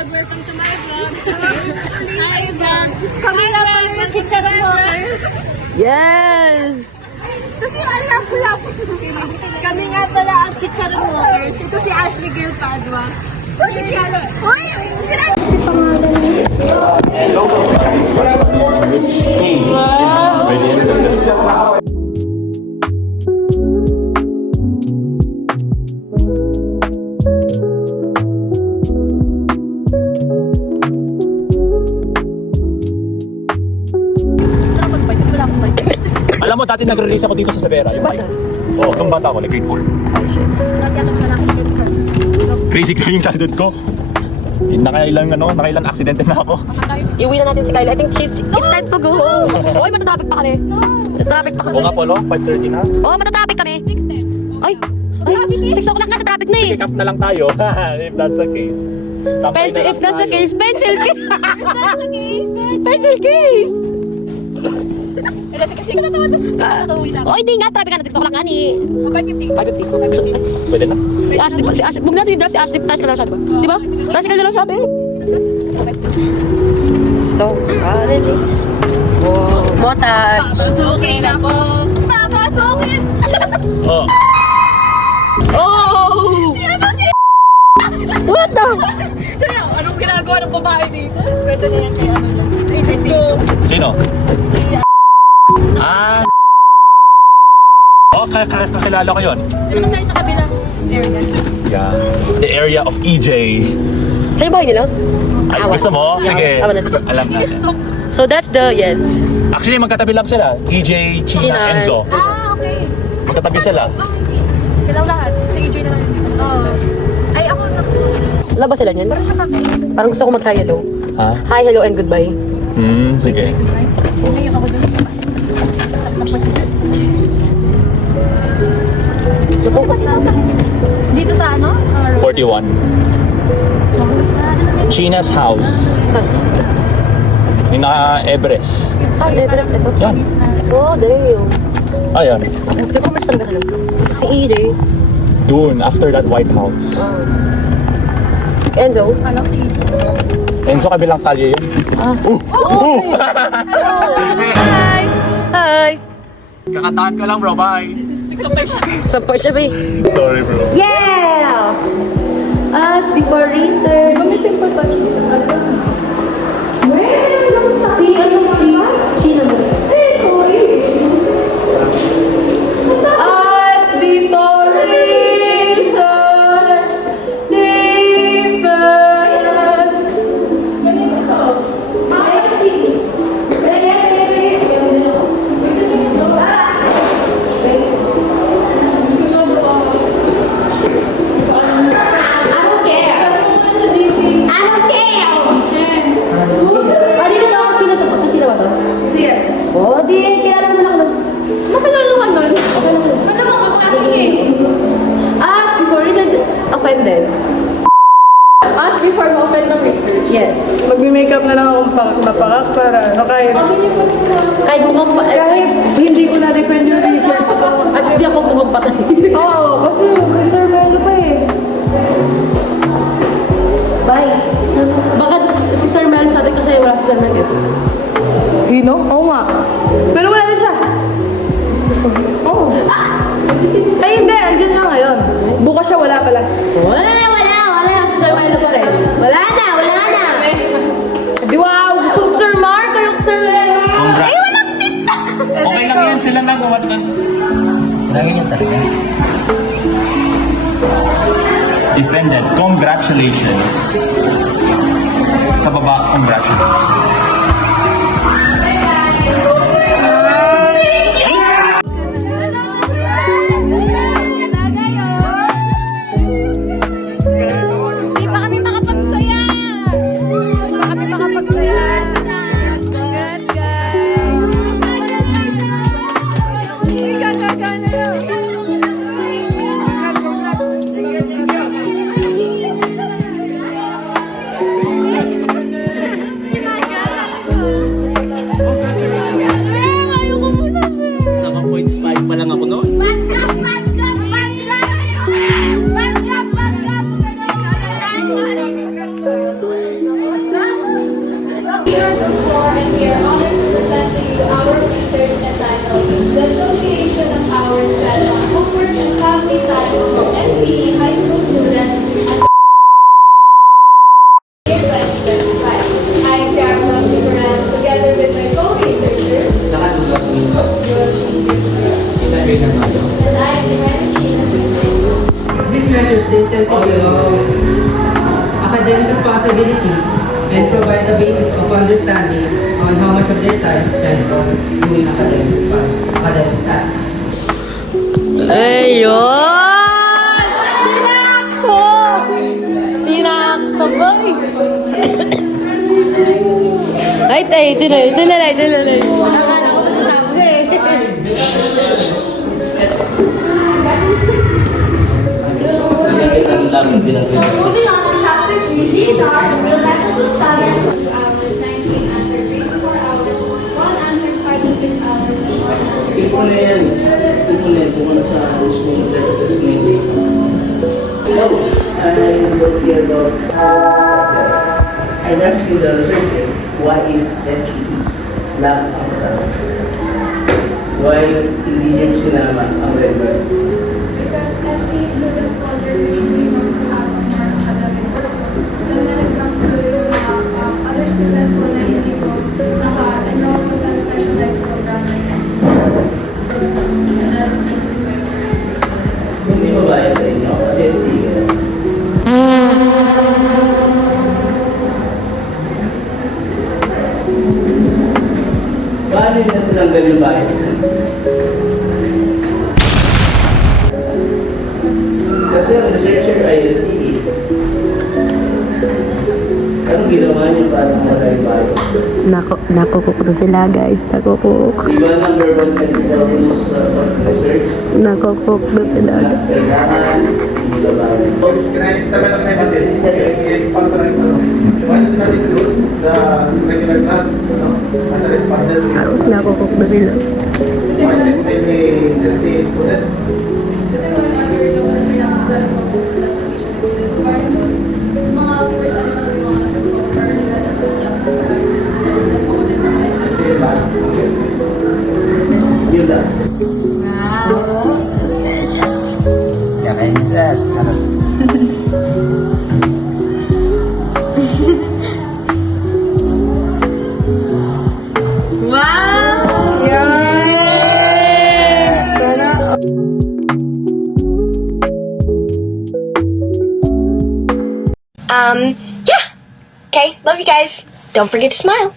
vlog! Welcome to my vlog! Hi vlog! Kami na pala yung Chicharon Walkers! Yes! Kasi alam ko lang. Kami nga pala ang Chicharon Walkers. Ito si Ashley Gail Padua. Si Kialo. Uy! Si pangalan niya. Alam mo, dati nag-release ako dito sa Severa. Yung bike. Oo, nung bata ako, like grade 4. Crazy girl yung childhood ko. Nakailang aksidente na ako. Iuwi na natin si Kylie. I think it's time to go home. Oy, matatraffic pa kami. Matatraffic pa kami. Oo nga, Polo, 5:30 na. Oo, matatraffic kami. 6:10. Ay, 6 o'clock na, traffic na eh. Pick up na lang tayo, if that's the case. Pencil, if that's the case, pencil case. If that's the case. Pencil case. Kasi nakauwi na. Oh, hindi nga, traffic na. 6 o'clock nga ni. 5:50. Pwede na? Si Ashley, huwag natin yung drive si Ashley, tricycle daw siya, diba? Diba? Tricycle daw siya, babe. So, sorry. Oh, montage. Papasukin na po. Papasukin! Oo. Oh! Sino ba si What the? Sino? Anong ginagawa ng babae dito? Kwento na yan kay ano lang. Let's go. Sino? Si Ah! Oh, kakilala ko yun. Ano naman tayo sa kabilang area? Yeah. The area of EJ. Sa'yo bahay nila? Ay, gusto mo? Sige. Awan na. Alam na. So that's the, yes. Actually, magkatabi lang sila. EJ, China, China. Enzo. Ah, okay. Magkatabi sila. Silang lahat. Si AJ na lang yun. Oo. Ay, ako na. Wala ba sila niyan? Parang gusto ko mag-hi, hello. Ha? Hi, hello, and goodbye. Sige. Umayak ako dun. Dito sa ano? 41. China's house. Saan? Yung naka-Everest. Saan? Everest ito? Yan. Oh, damn. Ayan. Di ba mas talaga sila? Si EJ. Doon, after that White House. Enzo. Alam si AJ. Enzo, kabilang kalye yun. Ah. Hi! Hi! Kakataan ka lang, bro. Bye. Nagsampay siya. Support siya, ba? Sorry, bro. Yeah! Us before research. May simple pa siya. Where? Si ano? China mo. Eh, sorry. Us before research. Different. Ganito to. Ay, chili. Oh, di, kilala mo lang nun. Makalaluhan nun. Alam mo, kaklase eh. Ask before research offended. Ask before ma-open ng research. Yes. Magme-makeup na lang akong mapakak para ano Kahit mukhang kahit hindi ko na-defend yung research ko. at hindi ako mukhang patay. Oo, kasi kay Sir Melo pa eh. Bye. Baka si Sir Mel sa atin kasi wala si Sir Mel. Sino? Oo nga. Pero wala na siya. Oo. Ay hindi, andyan siya ngayon. Bukas siya, wala pala. Wala. Si Sir Mel pa rin. Wala na. Di wow, gusto ko Sir Mark, kayo Sir Mel. Congrats. Walang tinta! Okay lang yan. Sila na gawa naman. Ganyan talaga. Defended. Congratulations. Sa baba, congratulations. Di pa kami makapagsaya! Di pa kami makapagsaya! Congrats, guys! Gagagana yun! Ginagala! We are the four and we are honored to present to you our research entitled The Association of Hours Platform Homework and Family Time for SPE High School Students at the year 2025. I am Carla Siberas together with my co-researchers, Yoshi and I am Divine China Sisay. This measures the intensity of academic responsibilities and provide a basis of understanding on how much of their time is spent on doing academic tasks. Ayun! Sinakto! Sinakto, boy! Ay, tay, tinalay. Nakala ko pa sinakto eh. Moving on to chapter 3, these are the methods of science. 2 hours, 19 answered 3 to 4 hours, 1 answered 5 to 6 hours, and 1 answered Skip mo na yan. Skip mo na yan. Simula sa gusto mo I wrote here about I'm asking the researcher why is SEE lack of why hindi niyo sinama ang red bird? because ST students folder usually want to have a more academic work. Then when it comes to other students po na hindi po naka-enroll po sa specialized program like ST. Hindi ba bias sa inyo? Kasi SEE paano yung natanggal yung bias? Kasi ang researcher ay SEE. Anong ginawa niyo para mawala yung bias? Nakukuk na sila, guys. Nakukuk. Di ba number one purpose research? Nakukuk na sila. Na kailangan hindi ba bias? Sabi na kayo natin, i-expand ko na yung tanong. Why does not include the regular class as a respondent? Nakukuk na sila. Why is it mainly STA students? Kasi mga other naman pinakasal po sila sa association ng variables. Yung mga viewers sa nila po yung mga nag-post or nila-develop sa research studies na po kasi sa STA ba? Yun lang. Wow! Yes! Sana Yeah. Okay, love you guys. Don't forget to smile.